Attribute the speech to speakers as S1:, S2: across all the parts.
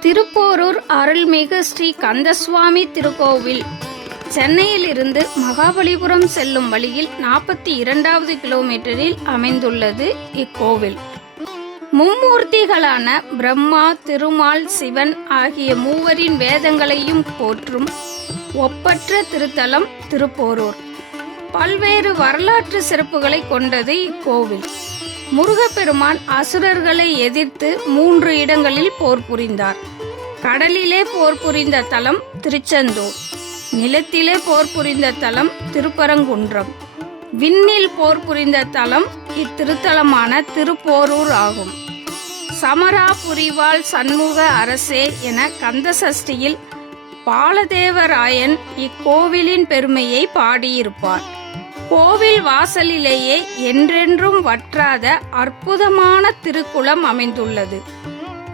S1: திருப்போரூர் அருள்மிகு ஸ்ரீ கந்தசுவாமி திருக்கோவில். சென்னையிலிருந்து மகாபலிபுரம் செல்லும் வழியில் நாற்பத்தி இரண்டாவது கிலோமீட்டரில் அமைந்துள்ளது இக்கோவில். மும்மூர்த்திகளான பிரம்மா திருமால் சிவன் ஆகிய மூவரின் வேதங்களையும் போற்றும் ஒப்பற்ற திருத்தலம் திருப்போரூர். பல்வேறு வரலாற்று சிறப்புகளை கொண்டது இக்கோவில். முருகப்பெருமான் அசுரர்களை எதிர்த்து மூன்று இடங்களில் போர் புரிந்தார். கடலிலே போர் புரிந்த தலம் திருச்செந்தூர் நிலத்திலே போர் புரிந்த தலம் திருப்பரங்குன்றம். விண்ணில் போர் புரிந்த தலம் இத்திருத்தலமான திருப்போரூர் ஆகும். சமரா புரிவாள் சண்முக அரசே என கந்தசஷ்டியில் பாலதேவராயன் இக்கோவிலின் பெருமையை பாடியிருப்பார். கோவில் வாசலிலேயே என்றென்றும் வற்றாத அற்புதமான திருக்குளம் அமைந்துள்ளது.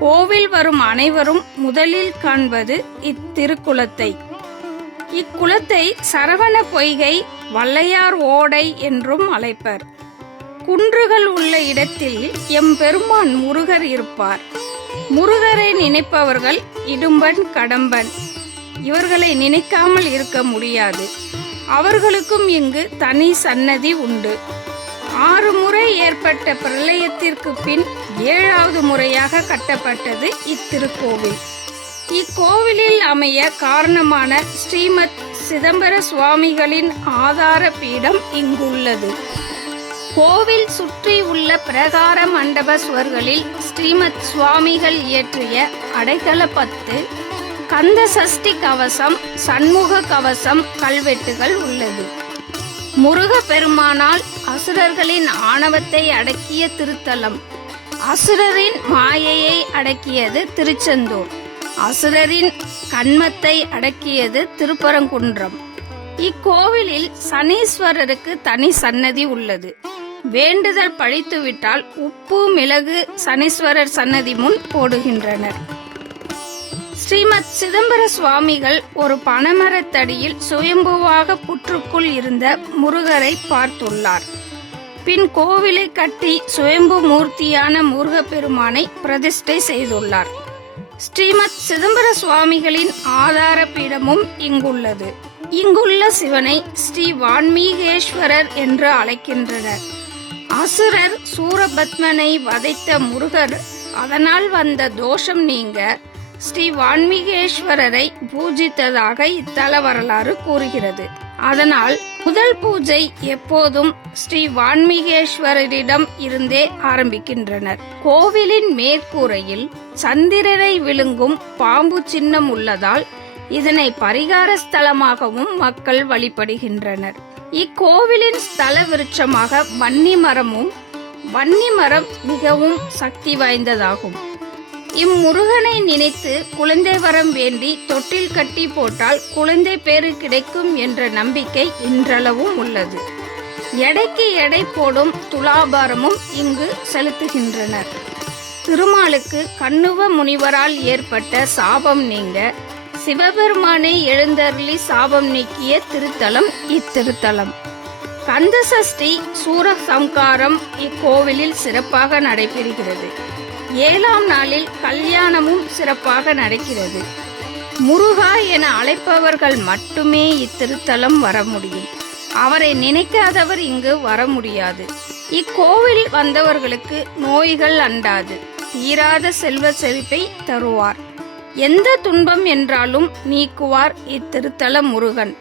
S1: கோவில் வரும் அனைவரும் முதலில் காண்பது இத்திருக்குளத்தை. இக்குளத்தை சரவண பொய்கை வல்லையார் ஓடை என்றும் அழைப்பர். குன்றுகள் உள்ள இடத்தில் எம்பெருமான் முருகர் இருப்பார். முருகரை நினைப்பவர்கள் இடும்பன் கடம்பன். இவர்களை நினைக்காமல் இருக்க முடியாது. அவர்களுக்கும் இங்கு தனி சன்னதி உண்டு. ஆறு முறை ஏற்பட்ட பிரளயத்திற்கு பின் ஏழாவது முறையாக கட்டப்பட்டது இத்திருக்கோவில். இக்கோவிலில் அமைய காரணமான ஸ்ரீமத் சிதம்பர சுவாமிகளின் ஆதார பீடம் இங்குள்ளது. கோவில் சுற்றி உள்ள பிரகார மண்டப சுவர்களில் ஸ்ரீமத் சுவாமிகள் இயற்றிய அடைக்கலப்பத்து கந்த சஷ்டி கவசம் சண்முக கவசம் கல்வெட்டுகள் உள்ளது. முருக பெருமானால் அசுரர்களின் ஆணவத்தை அடக்கிய திருத்தலம். அசுரரின் மாயையை அடக்கியது திருச்செந்தூர். அசுரரின் கண்மத்தை அடக்கியது திருப்பரங்குன்றம். இக்கோவிலில் சனீஸ்வரருக்கு தனி சன்னதி உள்ளது. வேண்டுதல் பழித்துவிட்டால் உப்பு மிளகு சனீஸ்வரர் சன்னதி முன் போடுகின்றனர். ஸ்ரீமத் சிதம்பர சுவாமிகள் ஒரு பனைமரத்தடியில் சுயம்புவாக புற்றுக்குள் இருந்த முருகரை பார்த்துள்ளார். பின் கோவிலை கட்டி சுயம்பு மூர்த்தியான முருகப்பெருமானை பிரதிஷ்டை செய்துள்ளார். ஸ்ரீமத் சிதம்பர சுவாமிகளின் ஆதார பீடமும் இங்குள்ளது. இங்குள்ள சிவனை ஸ்ரீ வான்மீகேஸ்வரர் என்று அழைக்கின்றனர். அசுரர் சூரபத்மனை வதைத்த முருகர் அதனால் வந்த தோஷம் நீங்க ஸ்ரீ வான்மீகேஸ்வரரை பூஜித்ததாக இத்தல வரலாறு கூறுகிறது. அதனால் முதல் பூஜை எப்போதும் ஸ்ரீ வான்மீகேஸ்வரரிடம் இருந்தே ஆரம்பிக்கின்றனர். கோவிலின் மேற்கூரையில் சந்திரனை விழுங்கும் பாம்பு சின்னம் உள்ளதால் இதனை பரிகார ஸ்தலமாகவும் மக்கள் வழிபடுகின்றனர். இக்கோவிலின் ஸ்தல விருட்சமாக வன்னி மரமும் வன்னி மரம் மிகவும் சக்தி வாய்ந்ததாகும். இம்முருகனை நினைத்து குழந்தை வரம் வேண்டி தொட்டில் கட்டி போட்டால் குழந்தை பேறு கிடைக்கும் என்ற நம்பிக்கை இன்றளவும் உள்ளது. எடைக்கு எடை போடும் துலாபாரமும் இங்கு செலுத்துகின்றனர். திருமாலுக்கு கண்ணுவ முனிவரால் ஏற்பட்ட சாபம் நீங்க சிவபெருமானை எழுந்தருளி சாபம் நீக்கிய திருத்தலம் இத்திருத்தலம். கந்தசஷ்டி சூரசம்காரம் இக்கோவிலில் சிறப்பாக நடைபெறுகிறது. ஏழாம் நாளில் கல்யாணமும் சிறப்பாக நடக்கிறது. முருகா என அழைப்பவர்கள் மட்டுமே இத்திருத்தலம் வர முடியும். அவரை நினைக்காதவர் இங்கு வர முடியாது. இக்கோவில் வந்தவர்களுக்கு நோய்கள் அண்டாது. தீராத செல்வ செழிப்பை தருவார். எந்த துன்பம் என்றாலும் நீக்குவார் இத்திருத்தல முருகன்.